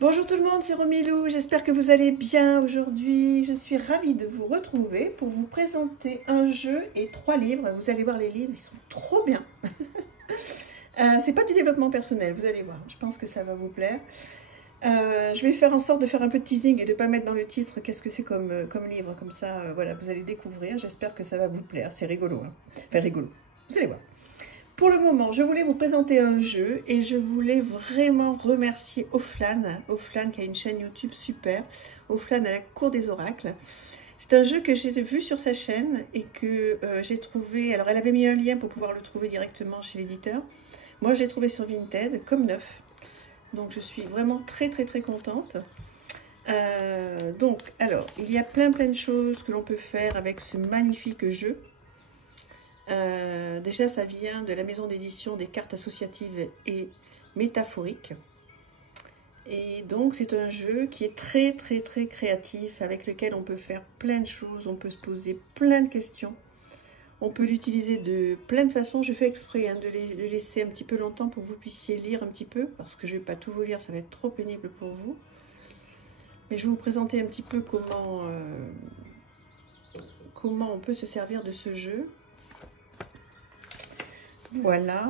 Bonjour tout le monde, c'est Romilou, j'espère que vous allez bien aujourd'hui. Je suis ravie de vous retrouver pour vous présenter un jeu et 3 livres. Vous allez voir les livres, ils sont trop bien. C'est pas du développement personnel, vous allez voir, je pense que ça va vous plaire. Je vais faire en sorte de faire un peu de teasing et de ne pas mettre dans le titre qu'est-ce que c'est comme livre, comme ça, voilà, vous allez découvrir. J'espère que ça va vous plaire, c'est rigolo, hein. Enfin rigolo, vous allez voir. Pour le moment, je voulais vous présenter un jeu et je voulais vraiment remercier Oflan qui a une chaîne YouTube super, Oflan à la cour des oracles. C'est un jeu que j'ai vu sur sa chaîne et que j'ai trouvé, alors elle avait mis un lien pour pouvoir le trouver directement chez l'éditeur. Moi, je l'ai trouvé sur Vinted comme neuf. Donc, je suis vraiment très contente. Alors, il y a plein de choses que l'on peut faire avec ce magnifique jeu. Déjà, ça vient de la maison d'édition des cartes associatives et métaphoriques. Et donc, c'est un jeu qui est très créatif, avec lequel on peut faire plein de choses, on peut se poser plein de questions. On peut l'utiliser de plein de façons. Je fais exprès de le laisser un petit peu longtemps pour que vous puissiez lire un petit peu, parce que je ne vais pas tout vous lire, ça va être trop pénible pour vous. Mais je vais vous présenter un petit peu comment on peut se servir de ce jeu. Voilà.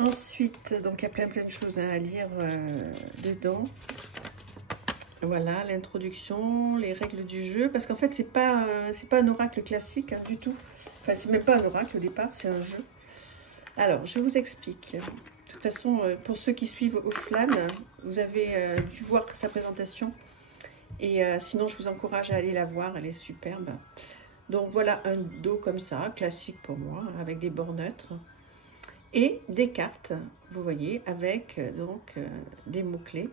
Ensuite, donc il y a plein de choses à lire dedans. Voilà, l'introduction, les règles du jeu. Parce qu'en fait, c'est pas un oracle classique hein, du tout. Enfin, c'est même pas un oracle au départ, c'est un jeu. Alors, je vous explique. De toute façon, pour ceux qui suivent Oflan, vous avez dû voir sa présentation. Et sinon, je vous encourage à aller la voir, elle est superbe. Donc voilà un dos comme ça, classique pour moi, avec des bords neutres. Et des cartes, vous voyez, avec des mots-clés.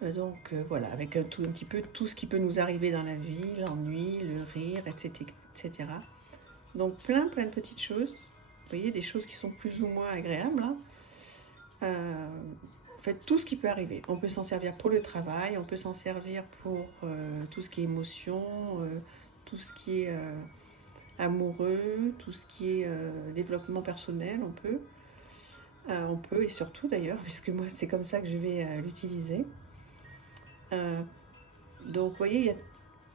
Voilà, avec un petit peu tout ce qui peut nous arriver dans la vie, l'ennui, le rire, etc. Donc plein de petites choses. Vous voyez, des choses qui sont plus ou moins agréables. Hein. En fait, tout ce qui peut arriver. On peut s'en servir pour le travail, on peut s'en servir pour tout ce qui est émotion, tout ce qui est amoureux, tout ce qui est développement personnel, on peut, et surtout d'ailleurs, puisque moi c'est comme ça que je vais l'utiliser. Donc vous voyez, il y a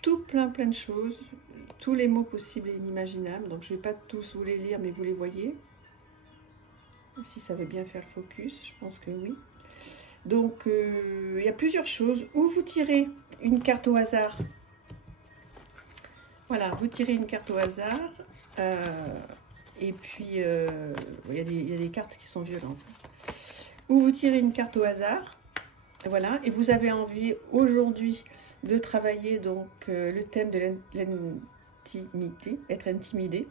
tout plein de choses, tous les mots possibles et inimaginables. Donc je ne vais pas tous vous les lire, mais vous les voyez. Si ça veut bien faire le focus, je pense que oui. Donc, il y a plusieurs choses. Ou vous tirez une carte au hasard. Voilà, vous tirez une carte au hasard. Et puis, il y a des cartes qui sont violentes. Ou vous tirez une carte au hasard. Voilà, et vous avez envie aujourd'hui de travailler donc le thème de l'intimité, être intimidé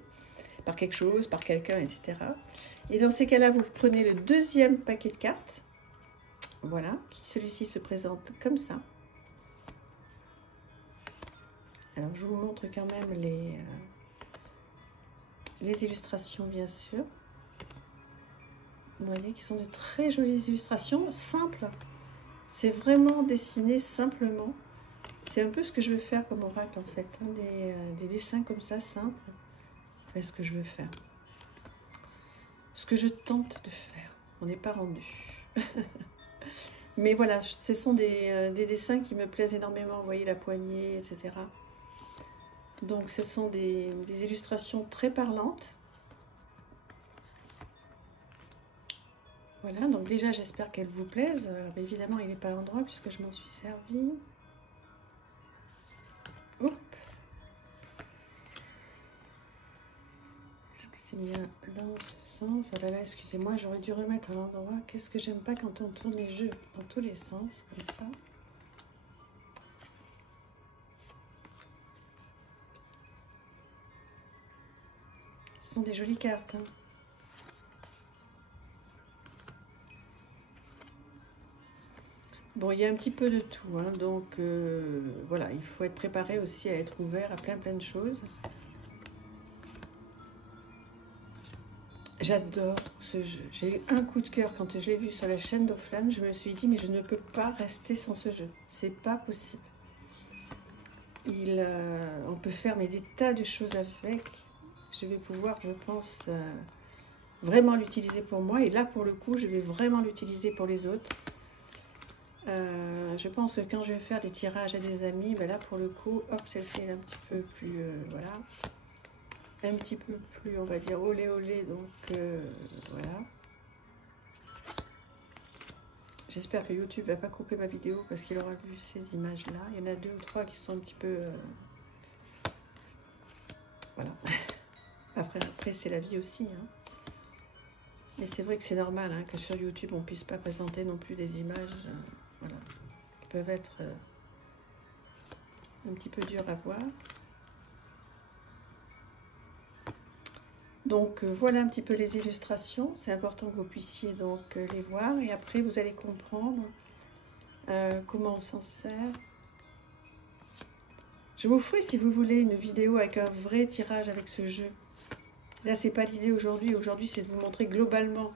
par quelque chose, par quelqu'un, etc. Et dans ces cas-là, vous prenez le deuxième paquet de cartes. Voilà, celui-ci se présente comme ça. Alors, je vous montre quand même les illustrations, bien sûr. Vous voyez qui sont de très jolies illustrations, simples. C'est vraiment dessiné simplement. C'est un peu ce que je veux faire comme oracle, en fait. Hein, des dessins comme ça, simples. C'est ce que je veux faire. Ce que je tente de faire. On n'est pas rendu. Mais voilà, ce sont des dessins qui me plaisent énormément. Vous voyez la poignée, etc. Donc ce sont des illustrations très parlantes. Voilà, donc déjà j'espère qu'elles vous plaisent. Alors, évidemment, il n'est pas à l'endroit puisque je m'en suis servi. Oups. Est-ce que c'est bien dans ce sens? Oh là là, excusez-moi, j'aurais dû remettre à l'endroit. Qu'est-ce que j'aime pas quand on tourne les jeux dans tous les sens, comme ça. Ce sont des jolies cartes. Hein. Bon, il y a un petit peu de tout, hein, donc voilà, il faut être préparé aussi à être ouvert à plein de choses. J'adore ce jeu. J'ai eu un coup de cœur quand je l'ai vu sur la chaîne d'Oflan. Je me suis dit, mais je ne peux pas rester sans ce jeu. C'est pas possible. On peut faire des tas de choses avec. Je vais pouvoir, je pense, vraiment l'utiliser pour moi. Et là, pour le coup, je vais vraiment l'utiliser pour les autres. Je pense que quand je vais faire des tirages à des amis, ben là, pour le coup, hop, celle-ci est un petit peu plus, voilà. Un petit peu plus, on va dire, olé olé. Donc, voilà. J'espère que YouTube ne va pas couper ma vidéo parce qu'il aura vu ces images-là. Il y en a 2 ou 3 qui sont un petit peu... voilà. Après c'est la vie aussi. Hein. Mais c'est vrai que c'est normal hein, que sur YouTube, on ne puisse pas présenter non plus des images voilà, qui peuvent être un petit peu dures à voir. Donc voilà un petit peu les illustrations. C'est important que vous puissiez donc les voir. Et après, vous allez comprendre comment on s'en sert. Je vous ferai, si vous voulez, une vidéo avec un vrai tirage avec ce jeu. Là, c'est pas l'idée aujourd'hui. Aujourd'hui, c'est de vous montrer globalement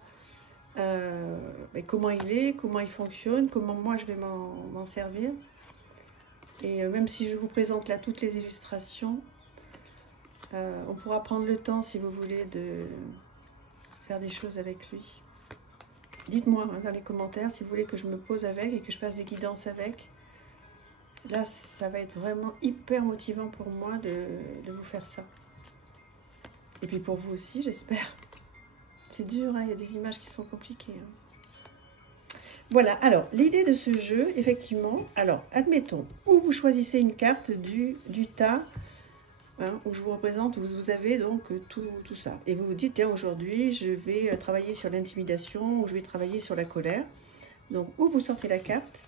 comment il est, comment il fonctionne, comment moi je vais m'en servir. Et même si je vous présente là toutes les illustrations, on pourra prendre le temps, si vous voulez, de faire des choses avec lui. Dites-moi hein, dans les commentaires si vous voulez que je me pose avec et que je fasse des guidances avec. Là, ça va être vraiment hyper motivant pour moi de vous faire ça. Et puis pour vous aussi, j'espère. C'est dur, hein, il y a des images qui sont compliquées. Hein. Voilà, alors, l'idée de ce jeu, effectivement, alors, admettons, où vous choisissez une carte du tas, hein, où je vous représente, où vous avez donc tout ça. Et vous vous dites, tiens, aujourd'hui, je vais travailler sur l'intimidation, ou je vais travailler sur la colère. Donc, où vous sortez la carte,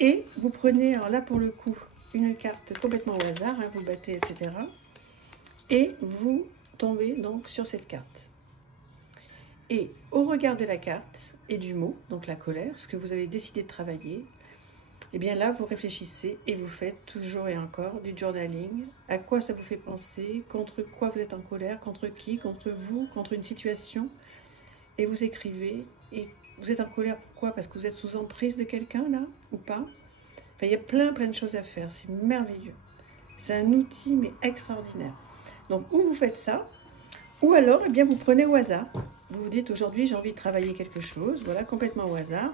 et vous prenez, alors là, pour le coup, une carte complètement au hasard, hein, vous battez, etc. Et vous tombez donc sur cette carte. Et au regard de la carte et du mot, donc la colère, ce que vous avez décidé de travailler, et bien là, vous réfléchissez et vous faites toujours et encore du journaling. À quoi ça vous fait penser? Contre quoi vous êtes en colère? Contre qui? Contre vous? Contre une situation? Et vous écrivez. Et vous êtes en colère pourquoi? Parce que vous êtes sous emprise de quelqu'un là? Ou pas? Enfin, il y a plein de choses à faire. C'est merveilleux. C'est un outil mais extraordinaire. Donc, ou vous faites ça, ou alors, eh bien, vous prenez au hasard. Vous vous dites, aujourd'hui, j'ai envie de travailler quelque chose. Voilà, complètement au hasard.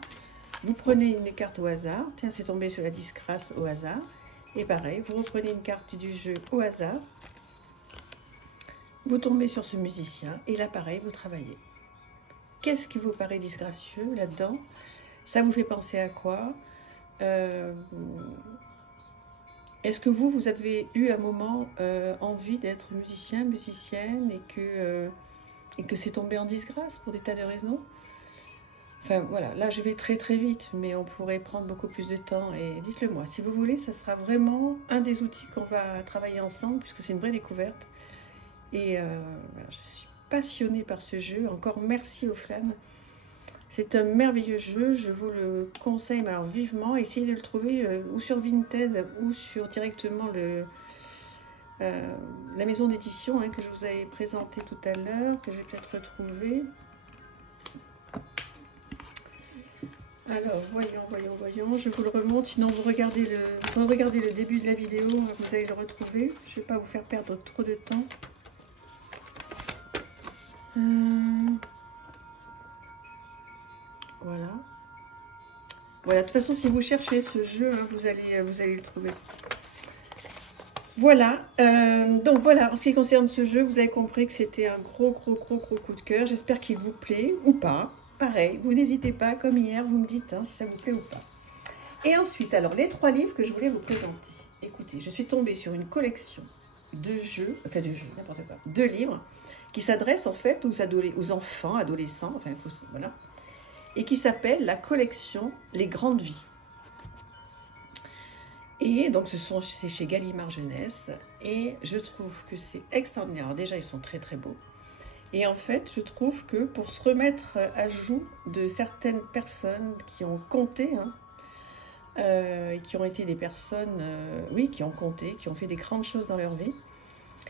Vous prenez une carte au hasard. Tiens, c'est tombé sur la disgrâce au hasard. Et pareil, vous reprenez une carte du jeu au hasard. Vous tombez sur ce musicien. Et là, pareil, vous travaillez. Qu'est-ce qui vous paraît disgracieux là-dedans? Ça vous fait penser à quoi? Est-ce que vous avez eu un moment envie d'être musicien, musicienne et que c'est tombé en disgrâce pour des tas de raisons? Enfin voilà, là je vais très très vite, mais on pourrait prendre beaucoup plus de temps. Et dites-le moi, si vous voulez, ça sera vraiment un des outils qu'on va travailler ensemble, puisque c'est une vraie découverte. Et voilà, je suis passionnée par ce jeu. Encore merci aux flammes. C'est un merveilleux jeu, je vous le conseille mais alors vivement. Essayez de le trouver ou sur Vinted ou sur directement la maison d'édition hein, que je vous avais présentée tout à l'heure, que je vais peut-être retrouver. Alors, voyons, je vous le remonte, sinon vous regardez le début de la vidéo, vous allez le retrouver. Je ne vais pas vous faire perdre trop de temps. Voilà. Voilà, de toute façon, si vous cherchez ce jeu, hein, vous allez le trouver. Voilà. Donc voilà, en ce qui concerne ce jeu, vous avez compris que c'était un gros coup de cœur. J'espère qu'il vous plaît ou pas. Pareil, vous n'hésitez pas, comme hier, vous me dites hein, si ça vous plaît ou pas. Et ensuite, alors, les 3 livres que je voulais vous présenter. Écoutez, je suis tombée sur une collection de jeux, n'importe quoi, 2 livres, qui s'adressent en fait aux enfants, adolescents, enfin, voilà, et qui s'appelle la collection Les Grandes Vies. Et donc, c'est chez Gallimard Jeunesse, et je trouve que c'est extraordinaire. Alors déjà, ils sont très très beaux. Et en fait, je trouve que pour se remettre à jour de certaines personnes qui ont compté, hein, qui ont été des personnes, oui, qui ont compté, qui ont fait des grandes choses dans leur vie.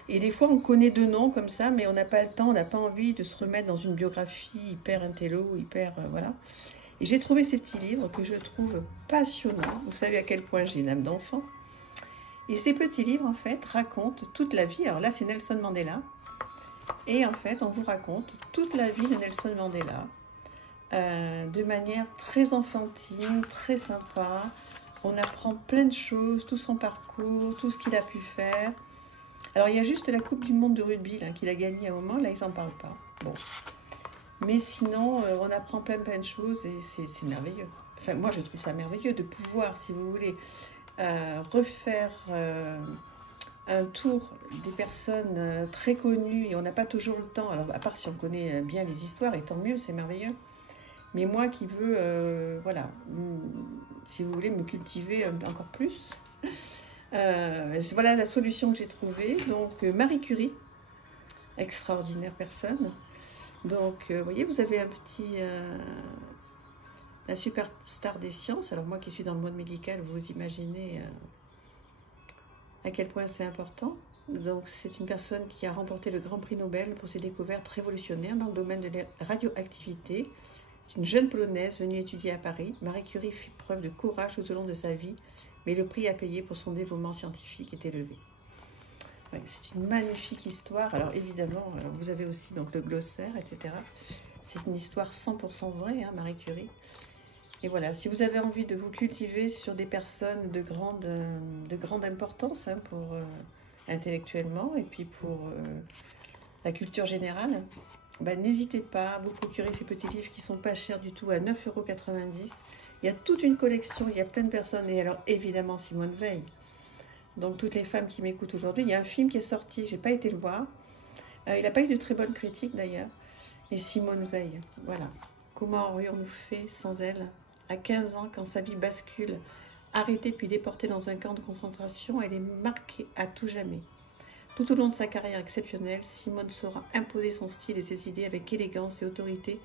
Et des fois, on connaît 2 noms comme ça, mais on n'a pas le temps, on n'a pas envie de se remettre dans une biographie hyper intello, hyper, voilà. Et j'ai trouvé ces petits livres que je trouve passionnants. Vous savez à quel point j'ai une âme d'enfant. Et ces petits livres, en fait, racontent toute la vie. Alors là, c'est Nelson Mandela. Et en fait, on vous raconte toute la vie de Nelson Mandela, de manière très enfantine, très sympa. On apprend plein de choses, tout son parcours, tout ce qu'il a pu faire. Alors, il y a juste la Coupe du Monde de rugby qu'il a gagnée à un moment, là, ils n'en parlent pas. Bon. Mais sinon, on apprend plein de choses et c'est merveilleux. Enfin, moi, je trouve ça merveilleux de pouvoir, si vous voulez, refaire un tour des personnes très connues. Et on n'a pas toujours le temps, alors à part si on connaît bien les histoires, et tant mieux, c'est merveilleux. Mais moi qui veux, voilà, si vous voulez, me cultiver encore plus, voilà la solution que j'ai trouvée. Donc, Marie Curie, extraordinaire personne. Donc, vous voyez, vous avez un petit... la superstar des sciences. Alors, moi qui suis dans le monde médical, vous imaginez à quel point c'est important. Donc, c'est une personne qui a remporté le Grand Prix Nobel pour ses découvertes révolutionnaires dans le domaine de la radioactivité. C'est une jeune Polonaise venue étudier à Paris. Marie Curie fit preuve de courage tout au long de sa vie, mais le prix à payer pour son dévouement scientifique est élevé. Ouais, c'est une magnifique histoire. Alors évidemment, vous avez aussi donc le glossaire, etc. C'est une histoire 100% vraie, hein, Marie Curie. Et voilà, si vous avez envie de vous cultiver sur des personnes de grande importance, hein, pour intellectuellement et puis pour la culture générale, ben, n'hésitez pas à vous procurer ces petits livres qui sont pas chers du tout, à 9,90 €. Il y a toute une collection, il y a plein de personnes. Et alors évidemment Simone Veil. Donc toutes les femmes qui m'écoutent aujourd'hui, il y a un film qui est sorti, j'ai pas été le voir. Il n'a pas eu de très bonnes critiques d'ailleurs. Et Simone Veil, voilà. Comment aurions-nous fait sans elle? À 15 ans, quand sa vie bascule, arrêtée puis déportée dans un camp de concentration, elle est marquée à tout jamais. Tout au long de sa carrière exceptionnelle, Simone saura imposer son style et ses idées avec élégance et autorité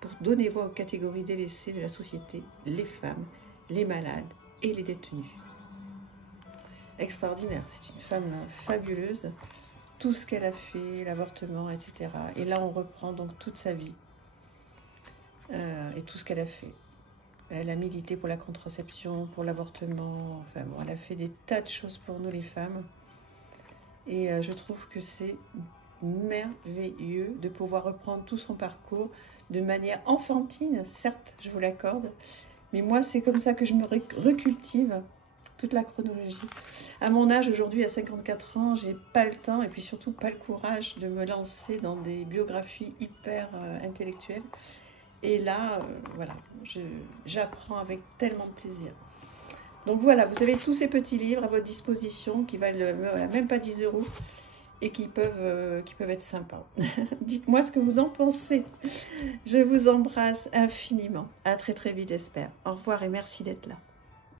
pour donner voix aux catégories délaissées de la société, les femmes, les malades et les détenus. Extraordinaire, c'est une femme fabuleuse, tout ce qu'elle a fait, l'avortement, etc. Et là, on reprend donc toute sa vie et tout ce qu'elle a fait. Elle a milité pour la contraception, pour l'avortement, enfin bon, elle a fait des tas de choses pour nous les femmes. Et je trouve que c'est merveilleux de pouvoir reprendre tout son parcours de manière enfantine, certes, je vous l'accorde, mais moi, c'est comme ça que je me recultive toute la chronologie. À mon âge, aujourd'hui, à 54 ans, j'ai pas le temps et puis surtout pas le courage de me lancer dans des biographies hyper intellectuelles. Et là, voilà, j'apprends avec tellement de plaisir. Donc voilà, vous avez tous ces petits livres à votre disposition qui valent même pas 10 € et qui peuvent être sympas. Dites-moi ce que vous en pensez. Je vous embrasse infiniment. À très très vite, j'espère. Au revoir et merci d'être là.